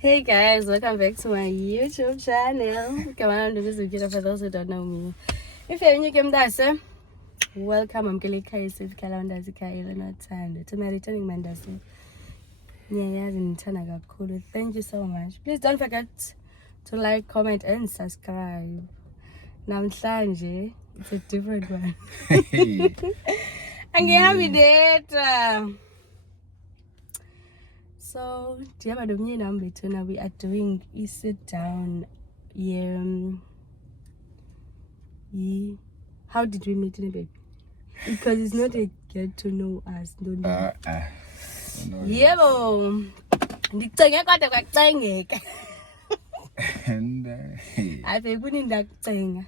Hey guys, welcome back to my YouTube channel. Come on, this is Ukira for those who don't know me. If you're new, welcome. I'm Kelly Kais with Kalanda Zikaila Natanda. To my returning mandasi. Thank you so much. Please don't forget to like, comment, and subscribe. Namhlanje, it's a different one. I'm happy date. So, we are doing a sit down. How did we meet, baby? Because it's not a get to know us, don't you? Yebo. Ngicenge kodwa kwakucengeka. Ave kunindakucenga.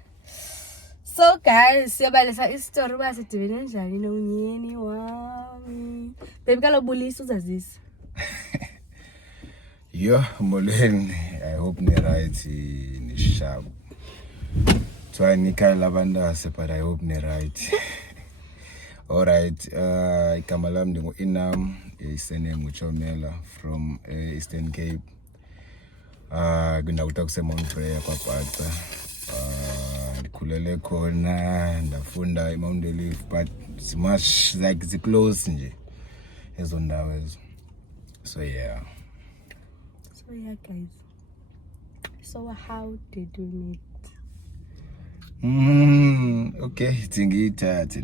So guys, siyabalisa istory basidibene njani nomyeni wami. Baby kalobulisa uzazisa. Yo, molweni, I hope ni right ni sharp. So nika lavanda but I hope ni right. All right, igama lami ndingu Inam, isene nguChomela from Eastern Cape. Kundakuta kuse Mount Frere kwaPhatsa. Ndikhulele khona, ndafunda Mount Olive, but it's much like it's close nje ezo ndawo ezo. So yeah. So yeah guys. So how did we meet? Okay, tingithathe.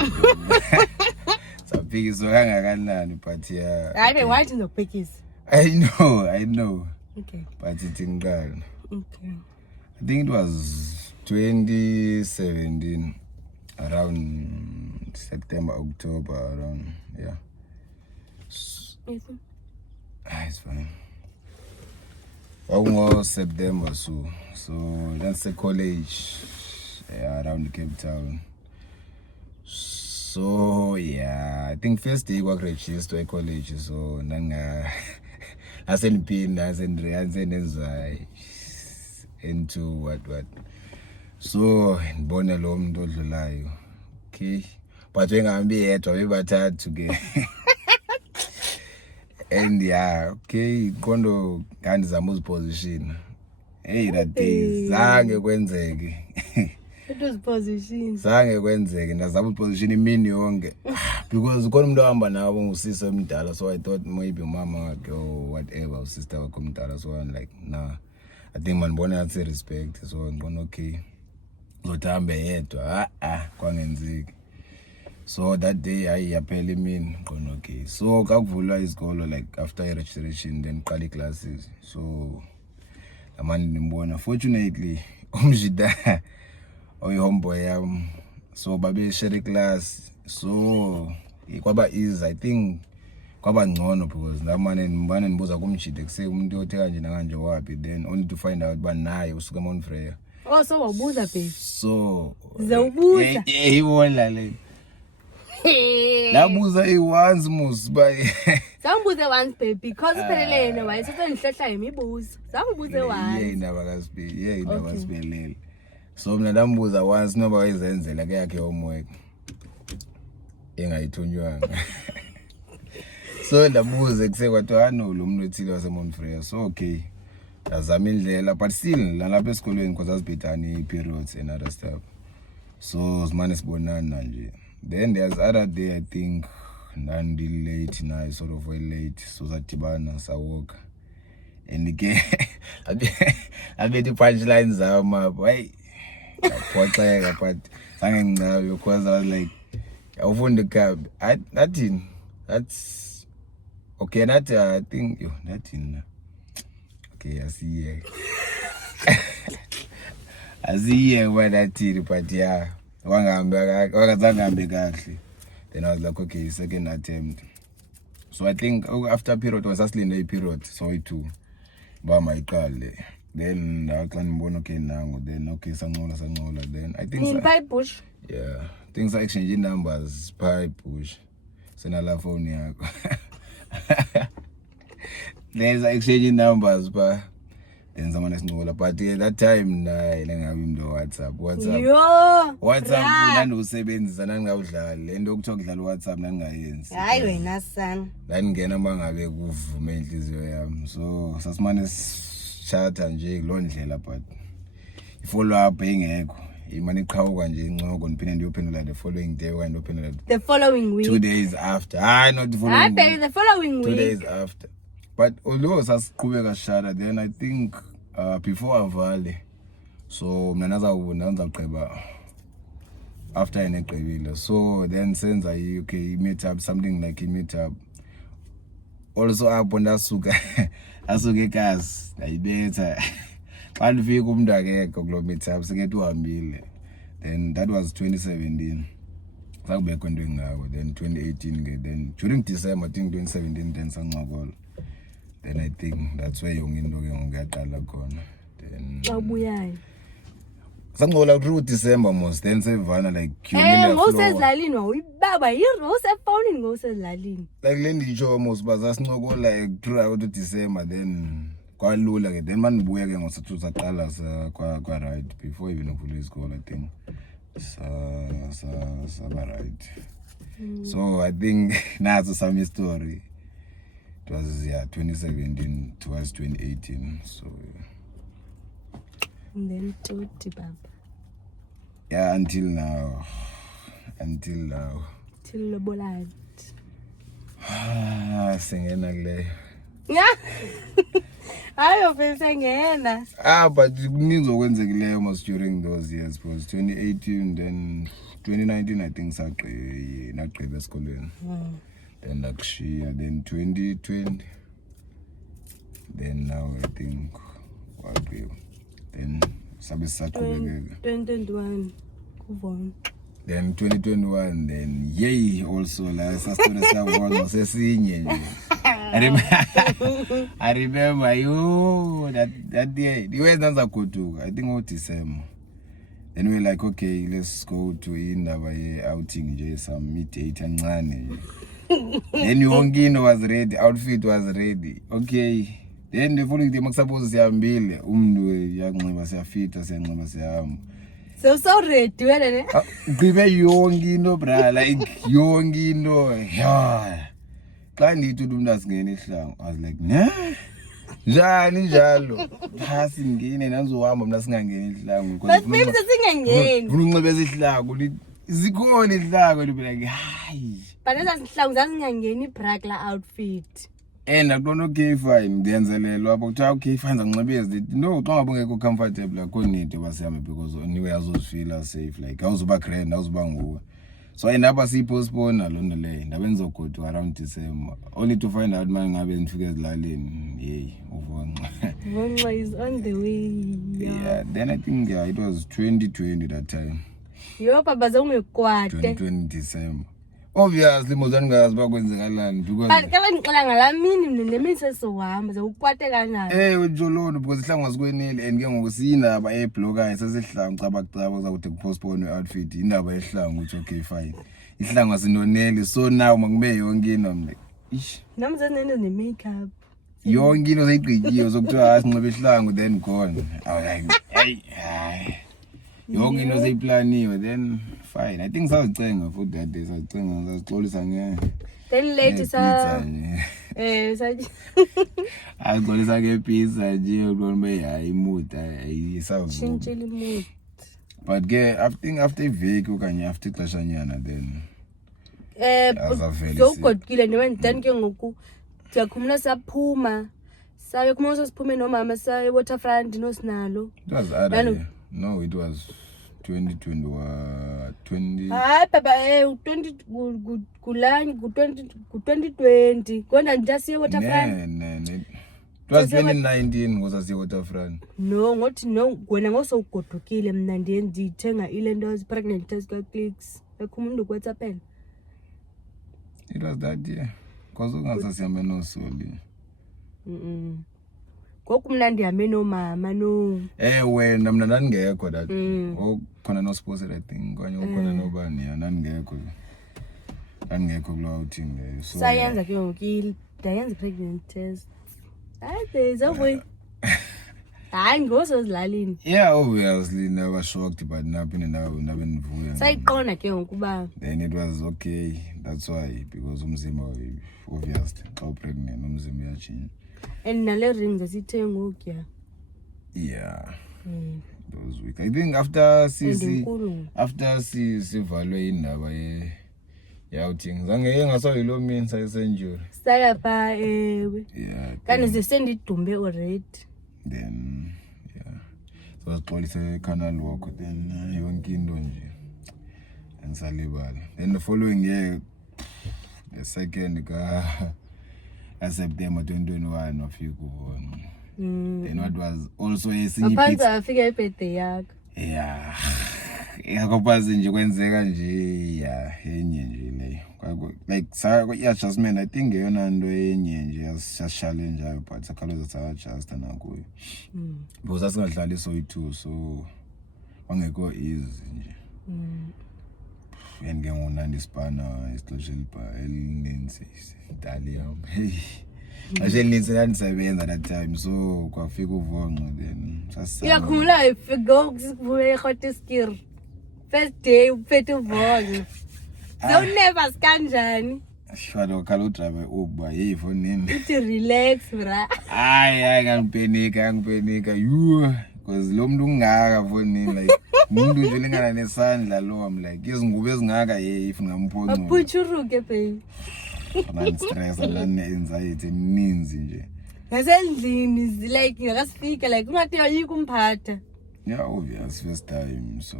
Saphikiswa kangakanani but yeah. Hayi why didn't you pick his? I know. Okay. But itingqala. Okay. I think it was 2017 around September, October around, yeah. It's fine. Almost September so that's the college around Cape Town. So yeah, I think first day work register to college so nanga into what so ngibona lo muntu odlulayo. Okay, but wengahambi yedwa bebathathu ke. And yeah, okay, kondo ngandizama uziposition. Hey, that day zange kwenzeke. It was position. Zange kwenzeke ndazama uziposition imini yonke. Because khona umuntu ohamba nabo ngusisi omdala, so I thought maybe mama wakhe or whatever, usister wakhe omdala, so I'm like nah. I think man bona atse respect, so ngibona okay. Ngothambe yedwa kwangenzeki. So that day I yaphela imini ngona okay. So kakuvulwa isikolo like after registration then qala classes. So amani nimbona fortunately umjida oyihomeboy yami. So babe share class. So kwaba easy, I think kwaba ngcono because namane nibana nibuza kumjida kuse umuntu othe kanje nakanje wapi, then only to find out ba naye usuka Mount Frere. Oh, so wabuza babe. So zawubuza. Iwona le. Labuza once mus by. Sambuze once baby because uphelele yena wayethatha nihlahla yimibuzo. Sambuze once. Yeah, indaba kaSiphili. Yeah, indaba kaSiphili. So mina ndambuza once noba wayezenzela ke yakhe homework. Engayithunywanga. So ndabuza kuse kwathiwa no lo muntu othile wase Mount Frere. So okay. Ndazama indlela but still nalapha esikolweni because asibhedani periods and other stuff. So simane sibonana nje. Then there's other day I think nandi late na sort of way late so zadibana sawalk and again I made the punchlines zama why yaphoxeka but sange nginayo because I was like awufunda cab that's okay not I think nothing okay I see when that but yeah wangahambe kahle. Then I was like okay, second attempt. So I think after period was asilinde period so itu ba mayiqale. Then ngaqala ngibona okay nango then okay sancola then I think in pipe bush. Yeah, things are exchanging numbers pipe bush. Sena la phone yakho. There's exchanging numbers but then someone is no but that time WhatsApp nandusebenzisa nangawudlala lento okuthiwa kudlala WhatsApp nangayenzi hayi wena sana ngena mangabe kuvume inhliziyo yami so sasimane chat nje kuloo ndlela but i-follow up ingekho imane iqhawuka nje incoko ndiphinde ndiyophendula the following day okanye ndiyophendula the following week 2 days after not the following week, the following 2 week days after but although sasiqhubeka shada then I think before avale so mina nazawugqiba after enegqibile so then senza okay meet up something like a meet up also apho ndasuka eKasi ndayibetha xa ndifika umntu akekho kuloo meet up sekethi uhambile then that was 2017 sakubekho into engako then 2018 ke then during December I think 2017 then sancokola then I think that's where yonke into ke ngiyaqala khona then awubuyayo sancokola through December most then sevana like yonke ngosezalini wawuyibaba yirosefowunini ngosezalini like le nditsho most basasincokola like throughout December then kwalula ke then manibuya ke ngosathu saqala kwa right before even ukuvula isikole I think saba right so I think nazo some story it was 2017 towards 2018 so and then toti baba until now till lobolani singena kuleyo hayo bese ngena but kuninzi okwenzekileyo most during those years because 2018 then 2019 I think nagqiba esikolweni then ndakushiya then 2020 then now I think wagqiba then sabe sisaqhubekeka 2021 kuvona then 2021 then yay also la sasitole sawona sesinye nje I remember you that day the way nanza goduka I think December then we like okay let's go to indaba ye outing nje some mid-date ancane then yonke into was ready outfit was ready okay then the following day makusuppose siyambile umntu uyanxiba siyafita siyanxiba siyahamba so ready wena ne gqibe yonke into bra like yonke into yeah xa ndithi umuntu asingene ihlangu I was like ne njalo singene nazohamba mina singangeni ihlangu but maybe singangeni ufuna unxibe isihlangu zikhona ihlangu like hayi but esihlangu zasingangeni ibrakla outfit and akubona okay fine ndiyenzelelwa apho kuthiwa okay fine zanxibe no xa ngabe ungekho comfortable akho need basihambe because anyway azozifeel safe like awuzuba grand awuzuba nguwe so endaba siyipostpone loo nto leyo ndabe ndizogoduka around December only to find out man ngabe ndifike ezilalini yey Vonxa is on the way yeah then I think it was 2020 that time yo baba zawungekwate 2020 December obviously mozani ngazi bakwenzekalani because kala ngixela ngalamini mina nemini sesohamba zawukwate kanjani ujolono because ihlangu asikweneli and ke ngoku siyindaba eblokayo sesihlangu cabacaba zakuthi kupostpone outfit indaba yehlangu uthi okay fine ihlangu asinoneli so now makube yonke into I'm like ish namze nene ne makeup yonke into seyigqityiwe sokuthiwa asinxibe ihlangu then gone I was like hey yonke into seyiplaniwe then fine I think sazicenga for that day sazicenga sazixolisa then later axolisa ngepizza nje ubona hayi mood ayisawuvuka change mood but ke after iveki okanye after ixeshanyana then sogodukile then ke ngoku siyakhumula saphuma sabe kuma sosiphume nomama saye waterfront nosinalo it was other no it was 2021 hayi baba 20 kulanye ku2020 kona ndasiye waterfront ne it was 2019 ngoza siye waterfront no ngothi no wena ngosowugodukile mina ndithenga ilento pregnant test ka clicks ekhumunda kwetsaphela it was that year because ungasasiyame no soli ngoku mna ndihambe nomama no wena mna ndandingekho that khona no sponsor I think kanye ukhona nobani ndandingekho kuloo outing leyo so sayenza ke ngoku ndayenza pregnant test hayi there's a way hayi ngosozilalini yeah obviously never shocked but naphinde ndabe ndivuya sayiqonda ke ngokuba then it was okay that's why because umzimba obviously xa pregnant umzimba uyatshintsha and nale ring zasithe ngokuya Yeah. Those week. I think after sivalwe indaba ye-outing. Zange yengasoyilo mina sayisenjuri. Sayapha ewe. Yeah. Kanti sisendidumbe already. Then so sixolise canal walk then yonke into nje. Angisalibala. Then the following year the second September 2021 wafika uvona. Then what was also esinye aphansi afika ibirthday yakho. Yeah. Yakophazi nje kwenzeka nje enye nje leyo. Like i-adjustment I think eyona nto enye nje yasishallenge ayo but sakhawuleza sa-adjusta nakuyo. Because sasingadlali soyi-2 so wangekho easy nje. And ke ngunandi spana isixesha elininzi idali yam. Ashe elinintsi ndandisebenza that time so kwafika uvonqo then uyakhumula ifiko kusivume eHotskir first day uphethe uvonqo never kanjani shwado khala udrive uba yeyifoni uthi relax bra hayi ngangipenika you because lo muntu ungaka fonini like umuntu nje lengana nesandla lo am like izingubo ezingaka if ngamphonco apuchuruke baby man stress and anxiety ninzi nje ngasendlini like ngakasifika like ungathi ayikho umphatha. Yeah, obvious first time so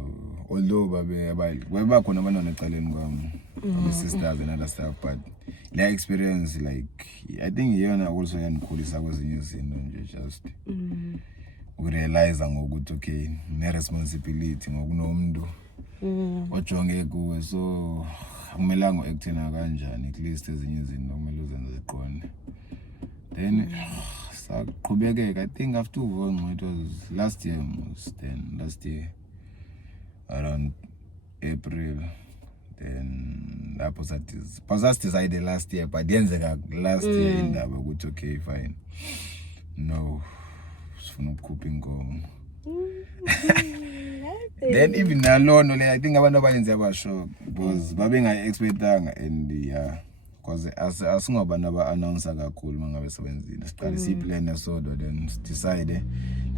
although babe khona abantwana eceleni kwami sisters and other stuff but their experience like I think yona also yandikhulisa kwezinye izinto nje just ukurealize ngokuthi okay ne responsibility ngokunomuntu ojonge kuwe so akumelanga uactena kanjani at least ezinye izinto kumele uzenze ziqonde then saqhubekeka I think after uvonqo it was last year around April then lapho decided last year but yenzeka last year indaba ukuthi okay fine no sifuna ukukhupha inkomo. Then even alone I think abantu abaninzi abasho because babengayi-expectanga and because asingobantu aba-announcer kakhulu uma ngabe sebenzile siqale siyiplan esodo then decide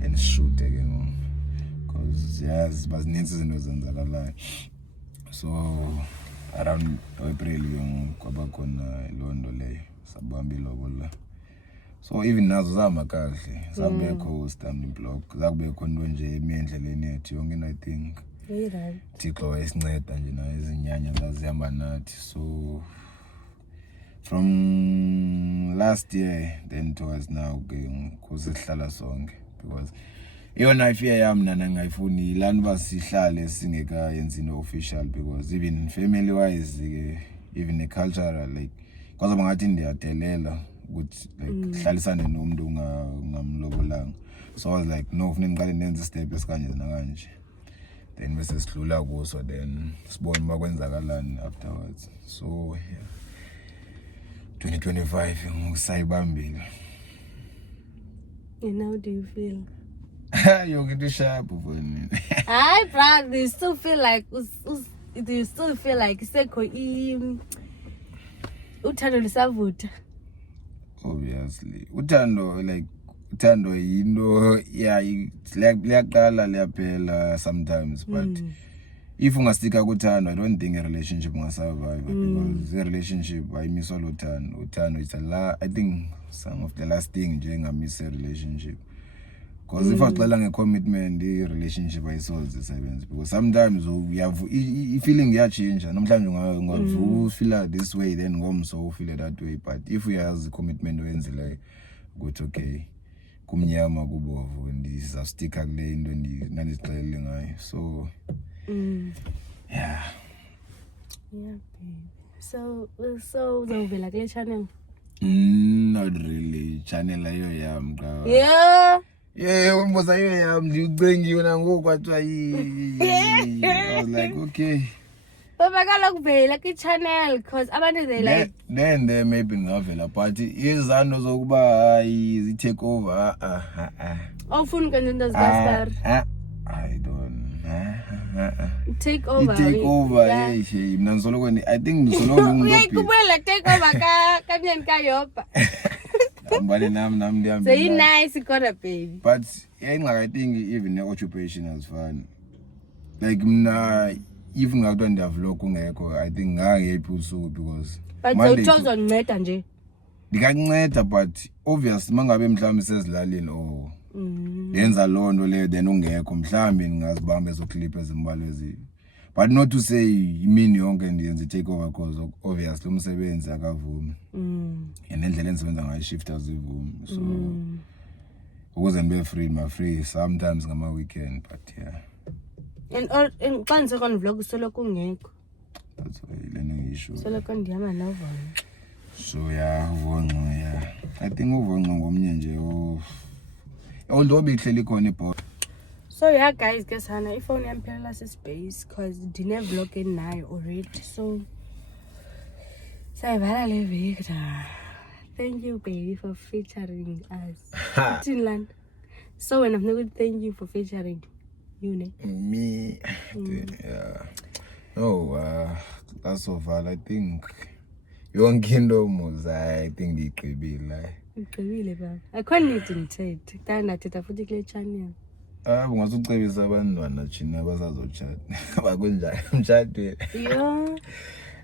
and shoot ke ngoku because yes bazininzi izinto ezenzakalayo so around April kwaba khona loo nto leyo sabamba ilobola so even nazo zama kahle zabekho stumbling block zakubekho into nje emendleleni yethu yonke into I think Thixo wayesinceda nje nayo izinyanya zazihamba nathi so from last year then towards now kusihlala sonke because yona ifear yami nana ngayifuni lani basihlale singeka yenzi no official because even family wise even a cultural like because bangathi ndiyadelela ukuthi like hlalisane nomuntu ungamlobolanga so I was like no ufuna ngiqale nenze step esikanje nakanje then bese sidlula kuso then sibone bakwenzakalani afterwards so yeah 2025 ngusayibambile. And how do you feel? You're going to sharp phone. Hi, brother. You still feel like seko uthando lisavuta? Obviously. Uthando yinto liyaqala liyaphela sometimes but if ungastika kuthando I don't think a relationship ungasurvive because a relationship ayimiss all uthando it's I think some of the last thing nje ngamiss a relationship because if uqala ngecommitment i-relationship ayisoze isebenze because sometimes i-feeling iyachange namhlanje ungavu feel this way then ngomso feel that way but if uyazi commitment oyenzileyo ukuthi okay kumnyama kubovu ndizawustika kule into ndandizixelele ngayo so yeah baby so uzawuvela kule channel not really channel ayo yam umboza ayo yam ndiucengiwe nangoku kwathiwa I was like okay baba kalokuvela kwi-channel because abantu they like then there maybe ngavela but izando zokuba hayi zi-take over awufuni ukwenza into zikastar I don't take over hey mina ngisoloko I think ngisoloko uyayikubela take over kamyeni kayoba Mbale nam So you nice kodwa baby. But I think even the occupation is fun. Like mna even ngakuthiwa ndiyavlog kungekho, I think ngangephi usuku because but uzonceda nje. Ndikanceda but obviously mangabe mhlawumbe sezilalini yenza loo nto leyo then ungekho mhlawumbe ngingazibamba ezoclip ezimbalwa ezibi. But not to say imini yonke ndiyenza i-take over because obviously umsebenzi akavumi. And nendlela endisebenza ngayo shift azivumi. So ukuze ndibe free sometimes ngama-weekend but yeah. And xa ndisekona vlog soloko ungekho. That's why lena ngisho. Soloko ndihamba novona. So yeah, uvonco yeah. I think uvonco ngomnye nje although behleli khona ibhola. So yeah guys, guess hana ifone yami phela space because ndine vlog enayo already. So sayivala le Victor. Thank you baby for featuring us. Tinland. So when I'm not good, thank you for featuring you ne. Me yeah. No, that's so far. I think yonke into I think ndiqibile. Uqibile baba. Akho need ndithethe. Ndathetha futhi kule channel. Ungasucebisa abantwana thina abasazotshata. Bakwenjani emshadweni? Yo.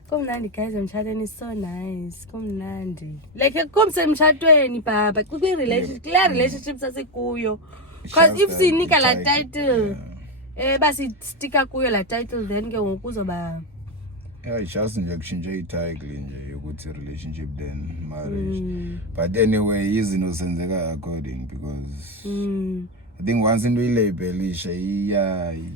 Kumnandi guys, emshadweni is so nice. Kumnandi. Like kumsemshadweni baba. Kwi relationship, clear relationship sasikuyo. Because if sinika la title, basi stika kuyo la title then ke ngoku uzoba just nje kushintshe i-title nje yokuthi relationship then marriage. But anyway izinto zenzeka according because I think once into ilabelisha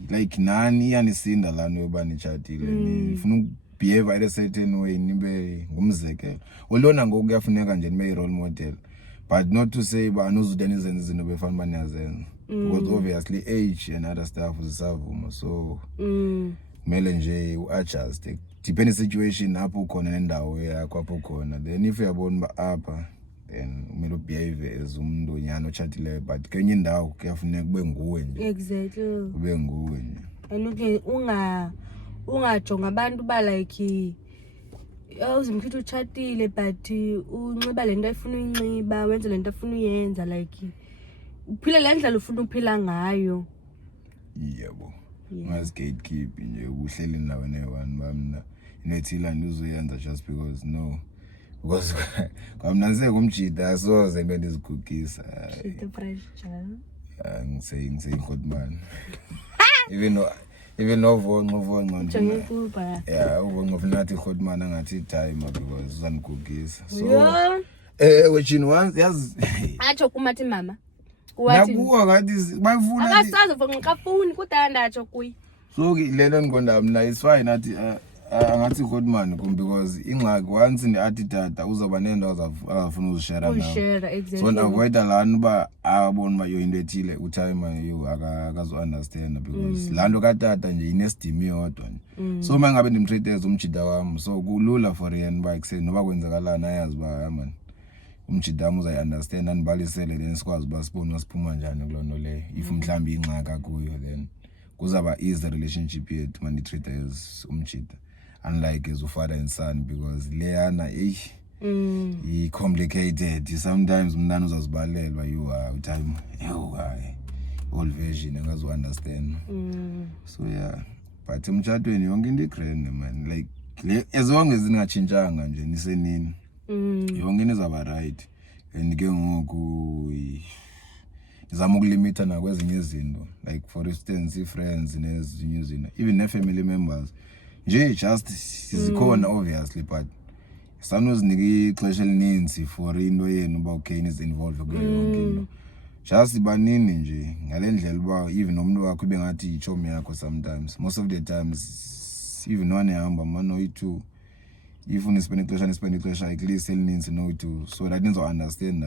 like nani iyanisinda lana yoba nitshatile nifuna ukubehave at a certain way nibe ngumzekelo. Olona ngoku kuyafuneka nje nibe i-role model. But not to say ba anozudeni izenzo izinto befana baniyazenza. Because obviously age and other stuff zisavuma so kumele nje uadjust depending situation apho ukhona nendawo yakho apho ukhona. Then if uyabona ba apha then kumele ubehave as umuntu onyana otshatileyo but kenye indawo kuyafuneka kube nguwe nje. Exactly. Kube nguwe nje. And ungajonga abantu ba like uzimkhithi utshatile but unxiba lento ayifuna uyinxiba wenza lento afuna uyenza like uphile le ndlela ufuna uphila ngayo. Yebo. Mas gatekeep nje uhleli nawe ne-one bamna inethila ndizoyenza just because no because kwamnanze kumjida soze into ndizigugisa. The pressure. Ngise Godman. Even uvonco Jonge kuba. Yeah, uvonco nathi Godman angathi time because uzanigugisa. So which in once yazi atsho kumathi mama wathi nakuwa ngathi bayifuna akasazi uvonco kafuni kudala ndatsho kuyi. So lento ngiqonda mina is fine nathi angathi Godman because ingxaki once ni-athi tata uzawuba nento azafuna uzishare nawe. Exactly. So ndavoida lana uba abona uba yo into ethile utime yo akazo-understanda because laa nto katata nje inesidima iyodwa nje. So uma ngabe ndimtreat as umjida wam so kulula for yena uba ekuseni noba kwenzakalani ayazi uba yaman umjida wam uzayi-understanda andibalisele then sikwazi uba sibone uba siphuma njani kuloo nto leyo. If mhlawumbi ingxaki akuyo then kuzawuba easy relationship yethu manditreat as umjida. Unlike as a father and son because leyana complicated sometimes umntana uzazibalelwa you are time old version angazo understand. So yeah but emtshatweni yonke into igrand man like as long as ingachintshanga nje nisenini yonke into izaba right and ke ngoku izama ukulimita nakwezinye izinto like for instance friends nezinye izinto even family members nje just sizikhona obviously but sanozinika ixesha elininzi for into yenu uba okay is involved kuyo yonke into just banini nje ngale ndlela uba even nomuntu wakho ibe ngathi ichomi yakho sometimes most of the times even one ehamba man oyi-2 if unispend ixesha at least elininzi no-2 so that nizo understand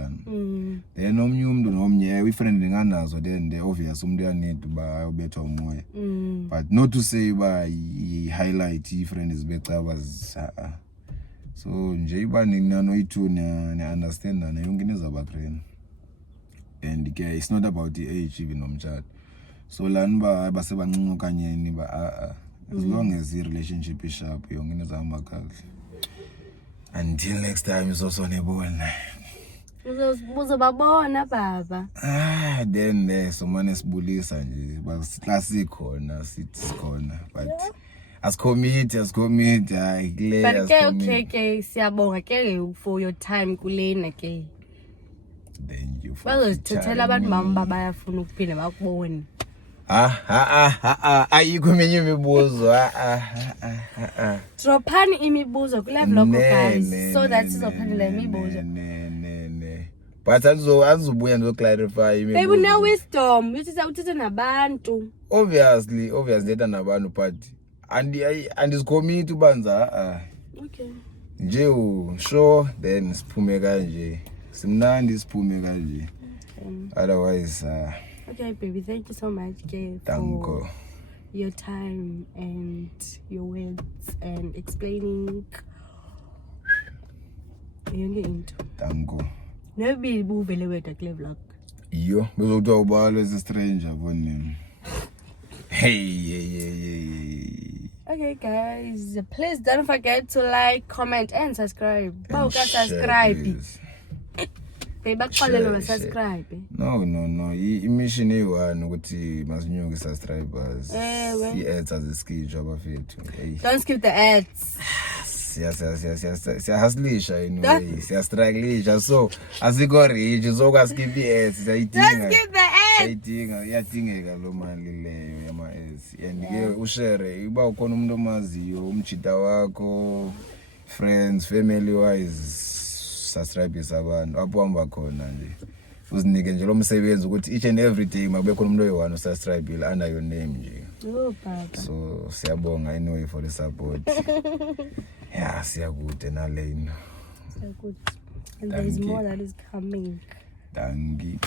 then omnye umuntu nomnye ifriend ndinganazo then the obvious umuntu uyanida uba ayobethwa umoya but not to say uba i-highlight ifriend zibecaba so nje iba nanoyi-2 ne-understandana yonke into izawuba green and ke it's not about the age even nomtshato so lani uba basebancinci okanyeni ba as long as i-relationship isharp yonke into izahamba kakuhle. Until next time, is also nebona. Uzobabona baba. Then somane sibulisa nje xa sikhona sithi sikhona but asicommit hayi kule But ke siyabonga ke for your time kulena ke. Thank you for Bazozithathela abantu mama bayafuna ukuphinda bakubone. Ayikho eminye imibuzo Dropani imibuzo kule vlog guys so that sizophendula imibuzo. But azizobuya nizoclarify imibuzo. Babe une wisdom uthethe nabantu. Obviously etha nabantu but andizicommit ubanza Okay. Nje sure then siphume kanje. Simnandi siphume kanje. Otherwise Okay, baby, thank you so much, Gabe, for your time and your words and explaining yonke into. Danko. Maybe buvele wethu kule vlog. Yo, bezokuthiwa ubalo as a stranger bonini. Hey. Okay, guys, please don't forget to like, comment, and subscribe. Subscribe. Baby, subscribe. No. Mission eyi-1 ukuthi masinyuke subscribers. I-ads aziskijwa abafethu. Don't skip the ads. Siyahaslisha anyway. Siyastrugglisha so asikho rich so kwaskip i-ads siyayidinga. Don't skip the ads. Iyadingeka lo mali leyo yama-ads. And ke ushare uba ukhona umuntu omaziyo umjita wakho, friends, family wise. Subscribe abantu apho hamba khona nje uzinike nje lo msebenzi ukuthi each and every day makube khona umuntu oyi-1 usubscribe under your name nje. Baba. So siyabonga anyway for the support. Yeah, siyakude nalena. So good. And there is more that is coming. Danki.